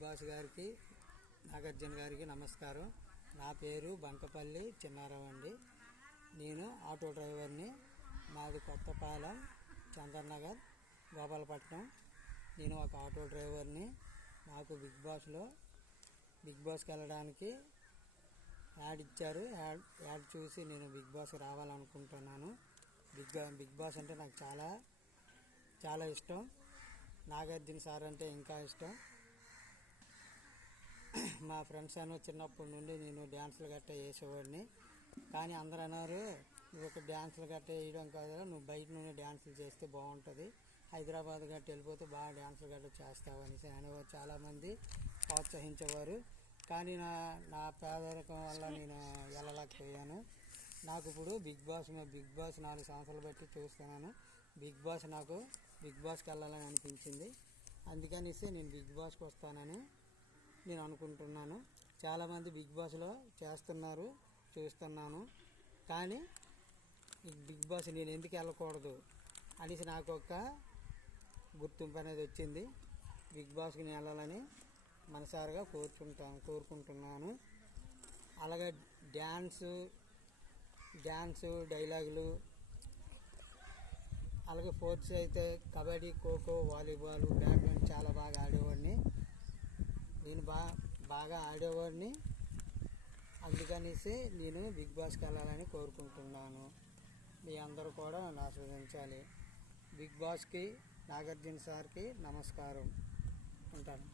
Boss గారికి, నాగార్జున గారికి నమస్కారం. నా పేరు బంకపల్లి చిన్నారావు అండి. నేను ఆటో డ్రైవర్ని. మాది కొత్తపాలెం, చందర్నగర్, గోపాలపట్నం. నేను ఒక ఆటో డ్రైవర్ని. నాకు బిగ్ బాస్కి వెళ్ళడానికి యాడ్ ఇచ్చారు. యాడ్ చూసి నేను బిగ్ బాస్కి రావాలనుకుంటున్నాను. బిగ్ బాస్ అంటే నాకు చాలా చాలా ఇష్టం. నాగార్జున సార్ అంటే ఇంకా ఇష్టం. మా ఫ్రెండ్స్ చిన్నప్పటి నుండి నేను డ్యాన్సులు గట్రా వేసేవాడిని. కానీ అందరూ అన్నారు, నువ్వు ఒక డ్యాన్సులు గట్రా వేయడం కాదు, నువ్వు బయట నుండి డ్యాన్సులు చేస్తే బాగుంటుంది, హైదరాబాద్ గట్రా వెళ్ళిపోతే బాగా డ్యాన్సులు గట్రా చేస్తావు అనేసి అనేవారు. చాలామంది ప్రోత్సహించేవారు. కానీ నా పేదరికం వల్ల నేను వెళ్ళలేకపోయాను. నాకు ఇప్పుడు బిగ్ బాస్ 4 సంవత్సరాలు బట్టి చూస్తున్నాను. బిగ్ బాస్కి వెళ్ళాలని అనిపించింది. అందుకనేసి నేను బిగ్ బాస్కి వస్తానని నేను అనుకుంటున్నాను. చాలామంది బిగ్ బాస్లో చేస్తున్నారు, చూస్తున్నాను. కానీ ఈ బిగ్ బాస్ నేను ఎందుకు వెళ్ళకూడదు అనేసి నాకు ఒక గుర్తింపు అనేది వచ్చింది. బిగ్ బాస్కి నేను వెళ్ళాలని మనసారిగా కోరుకుంటున్నాను. అలాగే డ్యాన్సు డైలాగులు, అలాగే స్పోర్ట్స్ అయితే కబడ్డీ, ఖోఖో, వాలీబాల్, బ్యాడ్మింటన్ చాలా బాగా ఆడేవాడిని. నేను బాగా ఆడేవాడిని. అందుకనేసి నేను బిగ్ బాస్కి వెళ్ళాలని కోరుకుంటున్నాను. మీ అందరూ కూడా నన్ను ఆస్వాదించాలి. బిగ్ బాస్కి, నాగార్జున సార్కి నమస్కారం. ఉంటాను.